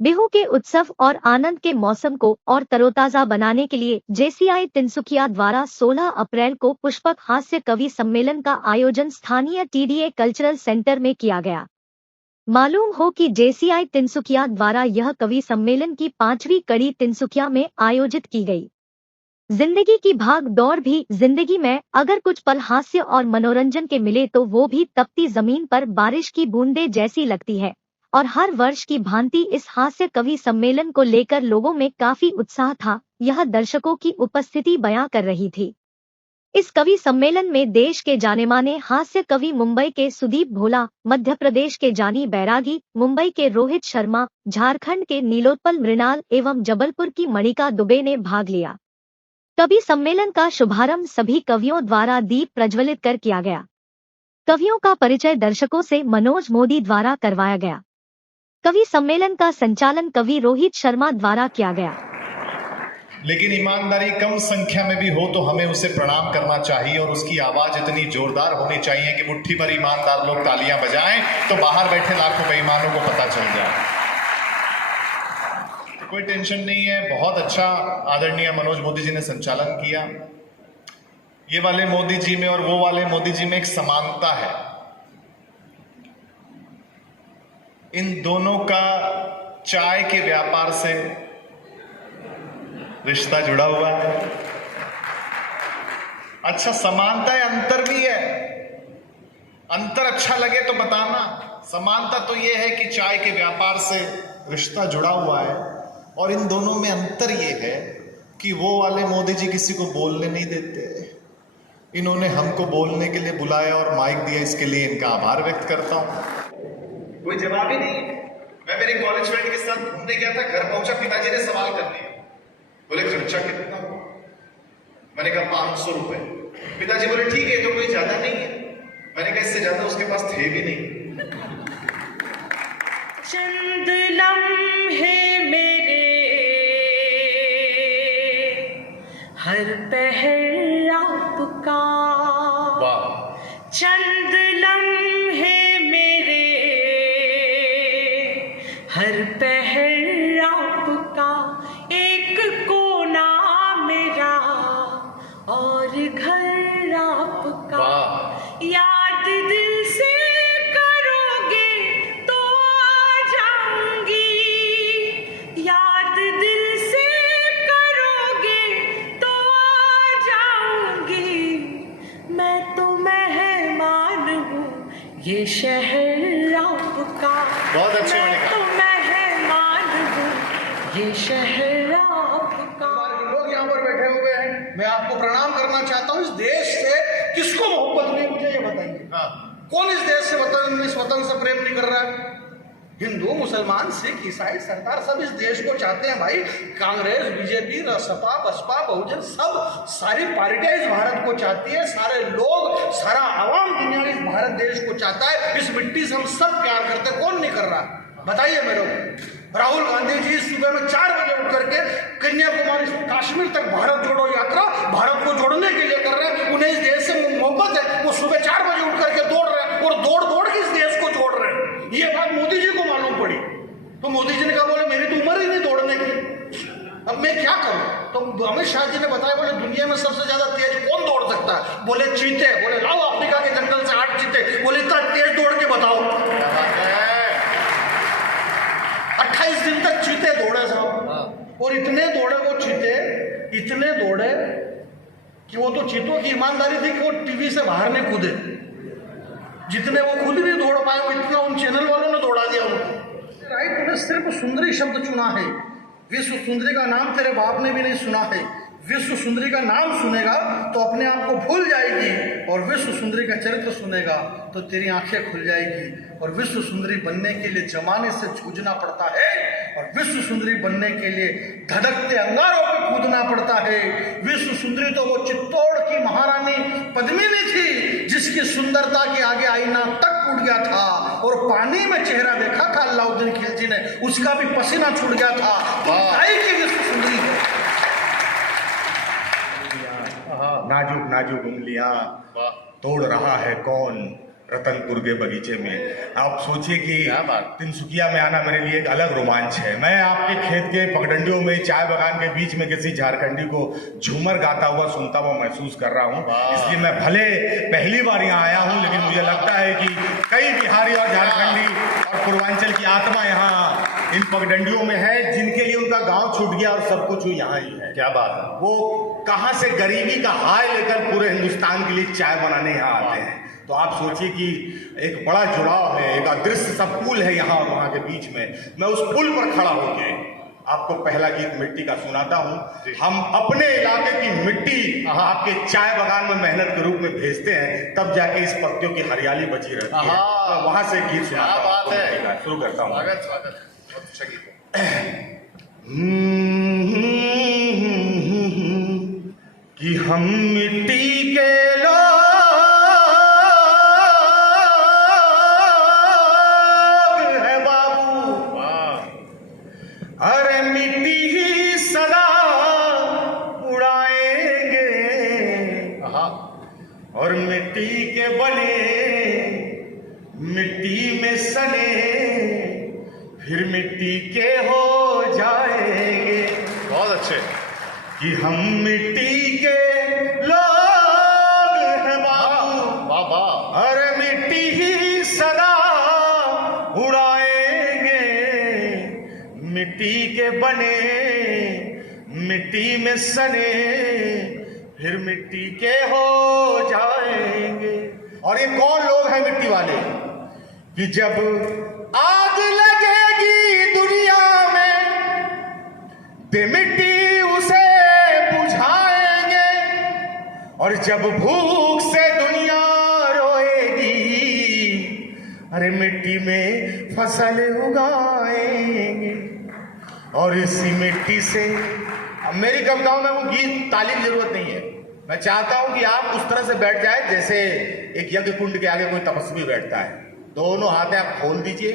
बिहू के उत्सव और आनंद के मौसम को और तरोताजा बनाने के लिए जेसीआई तिनसुकिया द्वारा 16 अप्रैल को पुष्पक हास्य कवि सम्मेलन का आयोजन स्थानीय टीडीए कल्चरल सेंटर में किया गया। मालूम हो कि जेसीआई तिनसुकिया द्वारा यह कवि सम्मेलन की 5वीं कड़ी तिनसुकिया में आयोजित की गई। जिंदगी की भाग दौड़ भी जिंदगी में अगर कुछ पल हास्य और मनोरंजन के मिले तो वो भी तपती जमीन पर बारिश की बूंदे जैसी लगती है। और हर वर्ष की भांति इस हास्य कवि सम्मेलन को लेकर लोगों में काफी उत्साह था। यह दर्शकों की उपस्थिति बयां कर रही थी। इस कवि सम्मेलन में देश के जानेमाने हास्य कवि मुंबई के सुदीप भोला, मध्य प्रदेश के जानी बैरागी, मुंबई के रोहित शर्मा, झारखंड के नीलोत्पल मृणाल एवं जबलपुर की मणिका दुबे ने भाग लिया। कवि सम्मेलन का शुभारंभ सभी कवियों द्वारा दीप प्रज्वलित कर किया गया। कवियों का परिचय दर्शकों से मनोज मोदी द्वारा करवाया गया। कवि सम्मेलन का संचालन कवि रोहित शर्मा द्वारा किया गया। लेकिन ईमानदारी कम संख्या में भी हो तो हमें उसे प्रणाम करना चाहिए और उसकी आवाज इतनी जोरदार होनी चाहिए कि मुट्ठी भर ईमानदार लोग तालियां बजाएं तो बाहर बैठे लाखों बेईमानों को पता चल जाए। कोई टेंशन नहीं है, बहुत अच्छा आदरणीय मनोज मोदी जी ने संचालन किया। ये वाले मोदी जी में और वो वाले मोदी जी में एक समानता है। इन दोनों का चाय के व्यापार से रिश्ता जुड़ा हुआ है। अच्छा, समानता है, अंतर भी है। अंतर अच्छा लगे तो बताना। समानता तो यह है कि चाय के व्यापार से रिश्ता जुड़ा हुआ है और इन दोनों में अंतर यह है कि वो वाले मोदी जी किसी को बोलने नहीं देते। इन्होंने हमको बोलने के लिए बुलाया और माइक दिया, इसके लिए इनका आभार व्यक्त करता हूं। कोई जवाब ही नहीं। मैं मेरे कॉलेज फ्रेंड के साथ घूमने गया था, घर पहुंचा, पिताजी ने सवाल कर दिया, बोले खर्चा कितना हुआ? मैंने कहा 500 रुपए। पिताजी बोले ठीक है, तो कोई ज्यादा नहीं है। मैंने कहा इससे ज्यादा उसके पास थे भी नहीं। चंद लम्हे मेरे हर पहर आपका, वाह। चंद लम्हे मेरे हर पहर आपका, एक कोना मेरा और घर आपका। वाह। याद दिल से करोगे तो आ जाऊंगी, याद दिल से करोगे तो आ जाऊंगी। मैं तो मेहमान हूँ ये शहर आपका। बहुत अच्छे मैं तो मेहमान हूँ ये शहर आपका। लोग यहाँ पर बैठे हुए हैं, मैं आपको प्रणाम करना चाहता हूँ। इस देश से किसको मोहब्बत नहीं, मुझे ये बताइए। कौन इस देश से इस वतन से प्रेम नहीं कर रहा है? हिंदू, मुसलमान, सिख, ईसाई, सरदार सब इस देश को चाहते हैं भाई। कांग्रेस, बीजेपी, सपा, बसपा, बहुजन, सब सारी पार्टियां इस भारत को चाहती है। सारे लोग, सारा आवाम दुनिया इस भारत देश को चाहता है। इस मिट्टी से हम सब प्यार करते हैं। कौन नहीं कर रहा? बताइए मेरे को। राहुल गांधी जी सुबह में 4 बजे उठ करके कन्याकुमारी से कश्मीर तक भारत जोड़ो यात्रा भारत को जोड़ने के लिए कर रहे हैं। उन्हें इस देश से मोहब्बत है। वो सुबह 4 बजे उठ करके दौड़ रहे हैं और दौड़ दौड़ के इस देश को जोड़ रहे हैं। ये बात मोदी जी को मालूम पड़ी तो मोदी जी ने कहा, बोले मेरी तो उम्र ही नहीं दौड़ने की, अब मैं क्या करूं? तो अमित शाह जी ने बताया, बोले दुनिया में सबसे ज्यादा तेज कौन दौड़ सकता है? बोले चीते। बोले लाओ अफ्रीका के जंगल से 8 चीते। बोले इतना तेज दौड़ के बताओ। 28 दिन तक चीते दौड़े साहब, और इतने दौड़े वो चीते, इतने दौड़े कि वो तो चीतों की ईमानदारी थी कि वो टीवी से बाहर नहीं कूदे। जितने वो खुद नहीं दौड़ पाए वो इतना उन चैनल वालों ने दौड़ा दिया उनको। राइट, तूने सिर्फ सुंदरी शब्द चुना है। विश्व सुंदरी का नाम तेरे बाप ने भी नहीं सुना है। विश्व सुंदरी का नाम सुनेगा तो अपने आप को भूल जाएगी, और विश्व सुंदरी का चरित्र सुनेगा तो तेरी आंखें खुल जाएगी। और विश्व सुंदरी बनने के लिए जमाने से जूझना पड़ता है, और विश्व सुंदरी बनने के लिए धड़कते अंगारों पे कूदना पड़ता है। विश्व सुंदरी तो वो चित्तौड़ की महारानी पद्मिनी थी जिसकी सुंदरता के आगे आईना तक टूट गया था, और पानी में चेहरा देखा था अलाउद्दीन खिलजी ने, उसका भी पसीना छूट गया था। तो की विश्व सुंदरी है। नाजुक नाजुक उंगलियां तोड़ रहा है कौन, रतनपुर के बगीचे में। आप सोचिए कि क्या बात। तिनसुकिया में आना मेरे लिए एक अलग रोमांच है। मैं आपके खेत के पगडंडियों में, चाय बागान के बीच में किसी झारखंडी को झूमर गाता हुआ सुनता हुआ महसूस कर रहा हूँ। इसलिए मैं भले पहली बार यहाँ आया हूँ, लेकिन मुझे लगता है कि कई बिहारी और झारखंडी और पूर्वांचल की आत्मा यहाँ इन पगडंडियों में है, जिनके लिए उनका गांव छूट गया और सब कुछ यहाँ ही है। क्या बात है। वो कहां से गरीबी का हाय लेकर पूरे हिंदुस्तान के लिए चाय बनाने यहाँ आते हैं। तो आप सोचिए कि एक बड़ा जुड़ाव है, एक अदृश्य सा पुल है यहाँ और वहाँ के बीच में। मैं उस पुल पर खड़ा होके आपको पहला गीत मिट्टी का सुनाता हूँ। हम अपने इलाके की मिट्टी आपके चाय बागान में मेहनत के रूप में भेजते हैं, तब जाके इस पत्तियों की हरियाली बची रहती है। तो वहां से गीत सुनाता हूँ। बात है। शुरू करता हूँ। स्वागत स्वागत, बहुत अच्छा गीत कि हम मिट्टी के लोग हैं बाबू, अरे मिट्टी ही सदा उड़ाएंगे और मिट्टी के बने मिट्टी में सने फिर मिट्टी के हो जाएंगे। बहुत अच्छे। कि हम मिट्टी के लोग हैं बाबू, बाबा, अरे मिट्टी ही सदा उड़ाएंगे, मिट्टी के बने मिट्टी में सने फिर मिट्टी के हो जाएंगे। और ये कौन लोग हैं मिट्टी वाले? कि जब आग लगेगी दुनिया में ते मिट्टी उसे बुझाएंगे, और जब भूख से दुनिया रोएगी अरे मिट्टी में फसल उगाएंगे। और इसी मिट्टी से, अब मेरी कविताओं में वो गीत ताली की जरूरत नहीं है। मैं चाहता हूं कि आप उस तरह से बैठ जाए जैसे एक यज्ञ कुंड के आगे कोई तपस्वी बैठता है। दोनों हाथें आप खोल दीजिए,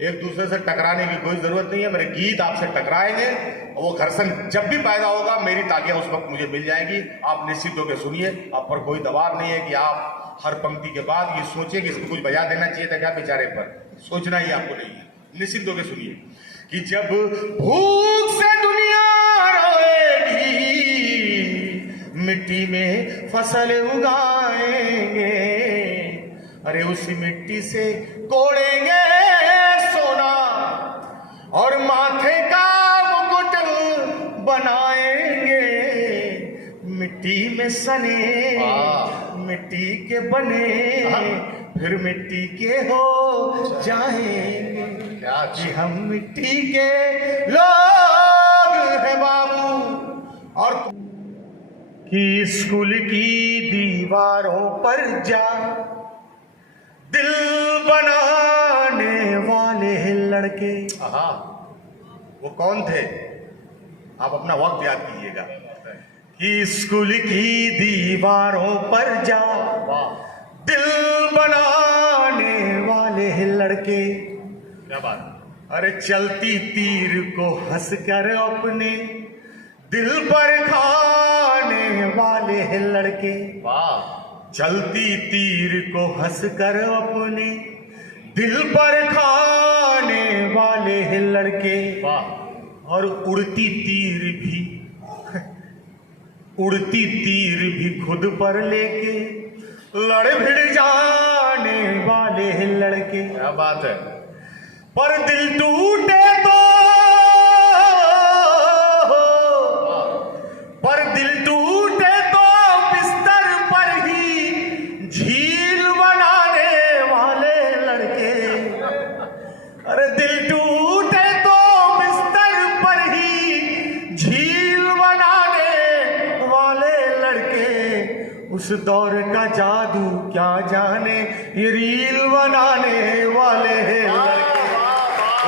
एक दूसरे से टकराने की कोई जरूरत नहीं है। मेरे गीत आपसे टकराएंगे और वो घर्षण जब भी पैदा होगा मेरी तालियां उस वक्त मुझे मिल जाएगी। आप निश्चित होकर सुनिए, आप पर कोई दबाव नहीं है कि आप हर पंक्ति के बाद ये सोचिए कि इसको कुछ बजा देना चाहिए था क्या बेचारे पर, सोचना ही आपको नहीं है। निश्चित होकर सुनिए कि जब भूख से दुनिया रोएगी मिट्टी में फसल उगाएंगे, अरे उसी मिट्टी से कोड़ेंगे सोना और माथे का मुकुट बनाएंगे। मिट्टी में सने मिट्टी के बने फिर मिट्टी के हो जाएंगे। क्या कि हम मिट्टी के लोग हैं बाबू। और कि स्कूल की दीवारों पर जा दिल बनाने वाले लड़के, वो कौन थे? आप अपना वक्त याद कीजिएगा। कि स्कूल की दीवारों पर जा दिल बनाने वाले लड़के, क्या बात। अरे चलती तीर को हंस कर अपने दिल पर खाने वाले लड़के, वाह। चलती तीर को हंस कर अपने दिल पर खाने वाले लड़के, वाह। और उड़ती तीर भी खुद पर लेके लड़ भिड़ जाने वाले लड़के। क्या बात है। पर दिल टूटे तो बिस्तर पर ही झील बनाने वाले लड़के। अरे दिल टूटे तो बिस्तर पर ही झील बनाने वाले लड़के। उस दौर का जादू क्या जाने ये रील बनाने वाले लड़के।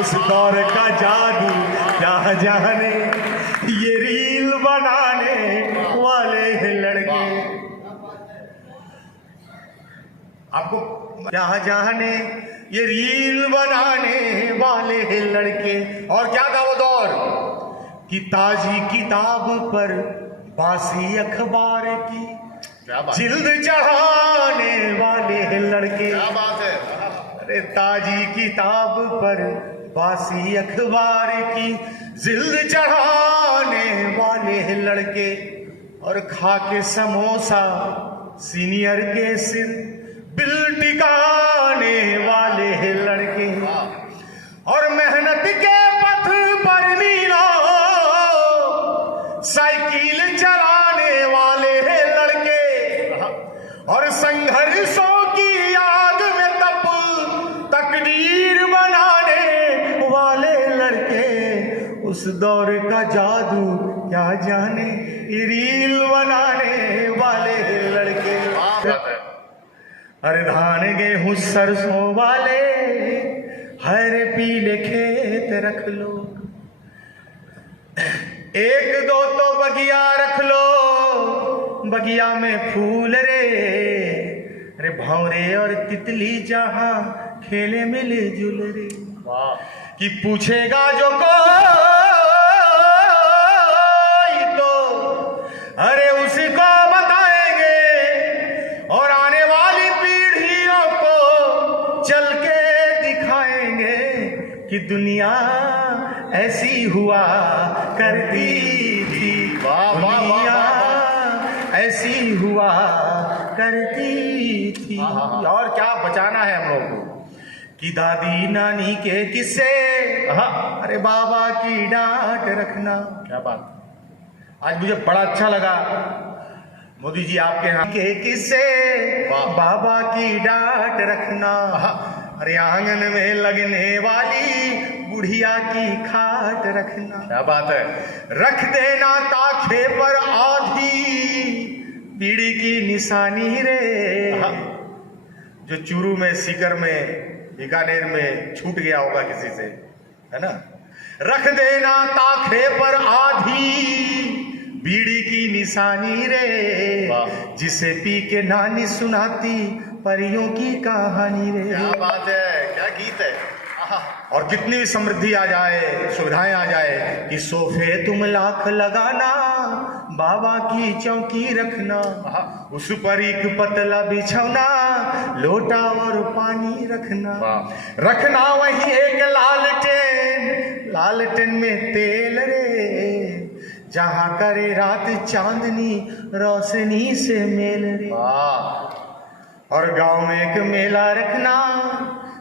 उस दौर का जादू क्या जाने ये रील बनाने वाले लड़के। आपको क्या जाने ये रील बनाने वाले लड़के। और क्या था वो दौर कि ताजी किताब पर बासी अखबार की क्या बात, जिल्द चढ़ाने वाले लड़के, क्या बात है। अरे ताजी किताब पर बासी अखबार की जिल्द चढ़ाने वाले लड़के, और खा के समोसा सीनियर के सिर बिल टिकाने वाले लड़के, और मेहनत के पथ पर मीलों साइकिल चलाने वाले लड़के, और संघर्षों की आग में तप तकदीर बनाने वाले लड़के, उस दौर का जादू क्या जाने रील बनाने वाले लड़के। अरे धान गेहूं सरसों वाले हर पीले खेत रख लो, एक दो तो बगिया रख लो, बगिया में फूल रे, अरे भौरे और तितली जहां खेले मिले जुल रे, कि पूछेगा जो कोई तो अरे उसको बताएंगे, और आने वाली पीढ़ियों को चल के दिखाएंगे कि दुनिया ऐसी हुआ करती थी, दुनिया ऐसी हुआ करती थी। और क्या बचाना है हम लोग को कि दादी नानी के किस्से, अरे बाबा की डांट रखना। क्या बात, आज मुझे बड़ा अच्छा लगा मोदी जी आपके यहाँ के किस्से, बाबा की डांट रखना, अरे आंगन में लगने वाली बुढ़िया की खाट रखना। क्या बात है। रख देना ताखे पर आधी पीढ़ी की निशानी रे, जो चूरू में, सीकर में, बीकानेर में छूट गया होगा किसी से, है ना। रख देना ताखे पर आधी बीड़ी की निशानी रे, जिसे पी के नानी सुनाती परियों की कहानी रे। क्या बात है, क्या गीत है। और कितनी भी समृद्धि आ जाए, सुविधाएं आ जाए, कि सोफे तुम लाख लगाना, बाबा की चौकी रखना, उस पर एक पतला बिछौना, लोटा और पानी रखना, रखना वही एक लालटेन, लालटेन में तेल रे, जहां करे रात चांदनी रोशनी से मेल रे। और गांव में एक मेला रखना,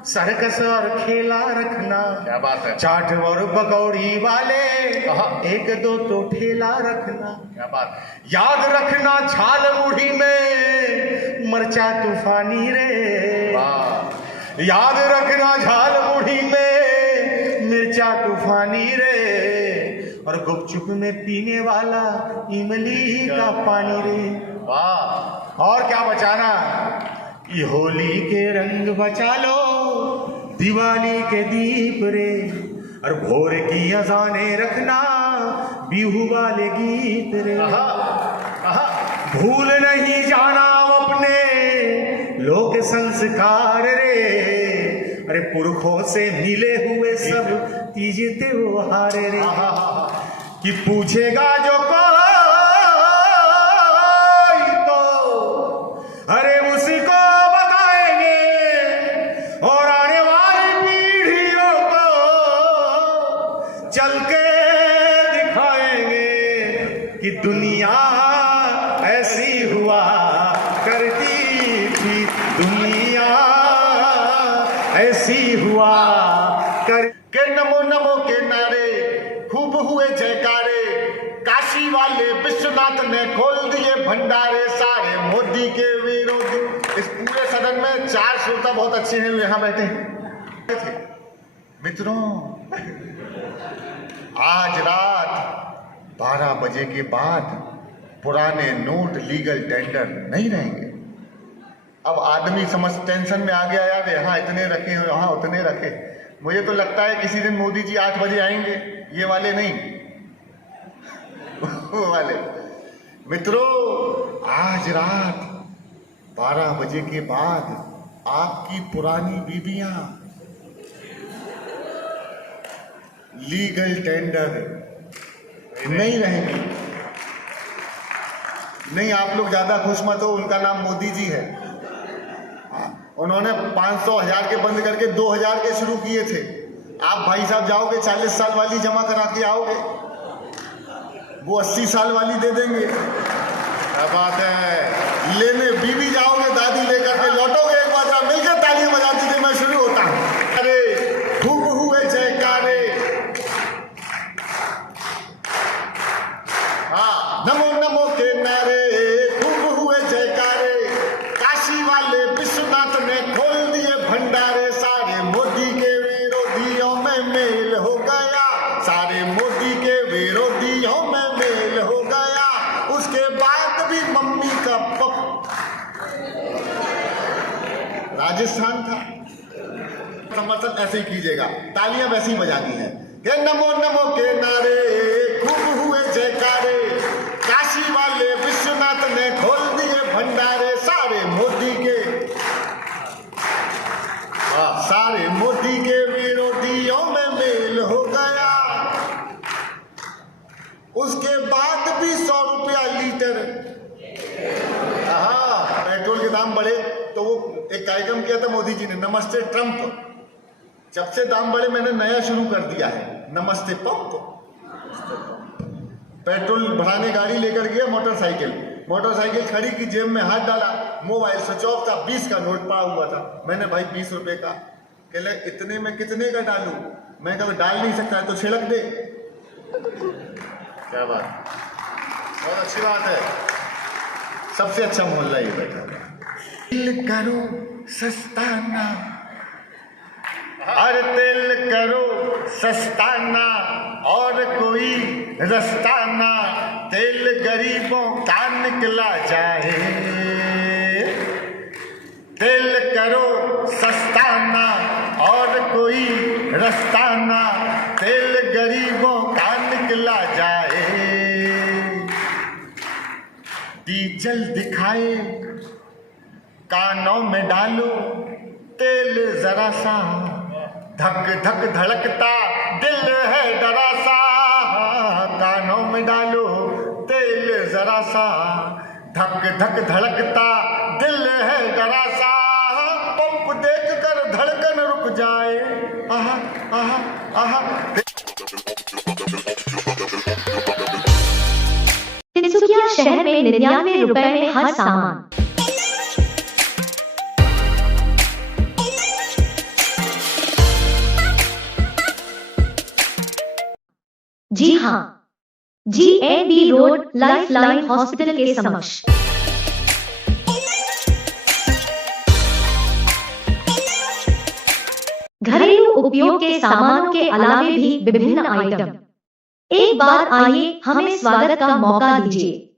सर्कस और खेला रखना। क्या बात है। चाट और पकौड़ी वाले एक दो तो ठेला रखना। क्या बात। याद रखना छाल मुढ़ी में मरचा तूफानी रे, याद रखना झाल मुढ़ी में मिर्चा तूफानी रे, और गुपचुप में पीने वाला इमली का पानी रे। वाह। और क्या बचाना, ये होली के रंग बचा लो, दिवाली के दीप रे, और भोर की अजाने रखना, बिहू वाले गीत रे। भूल नहीं जाना अपने लोक संस्कार रे, अरे पुरखों से मिले हुए सब तीज त्योहार रे, कि पूछेगा जो कोई तो अरे उसको बताएंगे, और आने वाली पीढ़ियों को चल के दिखाएंगे कि दुनिया ऐसी हुआ करती थी, दुनिया ऐसी हुआ कर के नमो नमो के नारे खूब हुए जयकारे, काशी वाले विश्वनाथ ने खोल दिए भंडारे, सारे मोदी के विरोधी। इस पूरे सदन में 4 श्रोता बहुत अच्छे हैं, यहाँ बैठे हैं। मित्रों, आज रात 12 बजे के बाद पुराने नोट लीगल टेंडर नहीं रहेंगे। अब आदमी समझ टेंशन में आ गया, यार यहाँ इतने रखे, यहाँ उतने रखे। मुझे तो लगता है किसी दिन मोदी जी 8 बजे आएंगे, ये वाले नहीं, वो वाले। मित्रों, आज रात 12 बजे के बाद आपकी पुरानी बीबियां लीगल टेंडर नहीं रहेंगी। नहीं, आप लोग ज्यादा खुश मत हो, उनका नाम मोदी जी है। उन्होंने 500 1000 के बंद करके 2000 के शुरू किए थे। आप भाई साहब जाओगे 40 साल वाली जमा करा के आओगे, वो 80 साल वाली दे देंगे। क्या बात है। लेने बीवी जाओगे दादी लेकर के लौटोगे, एक बार जरा मिलकर तालियां बजा दीजिए, मैं शुरू होता हूं। अरे खूब हुए जयकारे, हाँ नमो नमो के नारे, खूब हुए जयकारे, काशी वाले विश्वनाथ ने खोल दिए भंडारे, सारे मोदी के विरोधियों में मेल हो गया, सारे मोदी के विरोधियों में मेल हो गया। उसके बाद भी मम्मी का राजस्थान था। समर्थन ऐसे ही कीजिएगा, तालियां वैसे ही बजानी है। ये नमो नमो के नारे, खूब हुए जयकारे, काशी वाले विश्वनाथ ने खोल दिए भंडारे, सारे मोदी के विरोधियों में मेल हो गया। उसके बाद भी 100 रुपया लीटर, हाँ पेट्रोल के दाम बढ़े तो वो एक कार्यक्रम किया था मोदी जी ने, नमस्ते ट्रंप। जब से दाम बढ़े मैंने नया शुरू कर दिया है, नमस्ते पंप। पेट्रोल भराने गाड़ी लेकर गया, मोटरसाइकिल खड़ी की, जेब में हाथ डाला, मोबाइल स्विच ऑफ था, 20 का नोट पड़ा हुआ था। मैंने भाई 20 रुपए का, कहले इतने में कितने का डालूं? मैं कभी डाल नहीं सकता है तो छिड़क दे। क्या बात, बहुत अच्छी बात है। सबसे अच्छा मोहल्ला ये बैठा है। तिल करो सस्ताना, हर तिल करो सस्ताना, और कोई रस्ताना, तेल गरीबों का निकला जाए। तेल करो सस्ताना, और कोई रस्ताना, तेल गरीबों का निकला जाए। डीजल दिखाए कानों में डालो, तेल जरा सा, धक धक धड़कता दिल है डरा सा, कानों में डालो तेल जरा सा, धक धक धड़कता दिल है डरा सा, पंप देख कर धड़कन रुक जाए। आहा आहा आहा। तिनसुकिया शहर में 99 रुपए में हर सामान। जी हाँ, GNB रोड लाइफलाइन हॉस्पिटल के समक्ष। घरेलू उपयोग के सामानों के अलावे भी विभिन्न आइटम। एक बार आइए, हमें स्वागत का मौका दीजिए।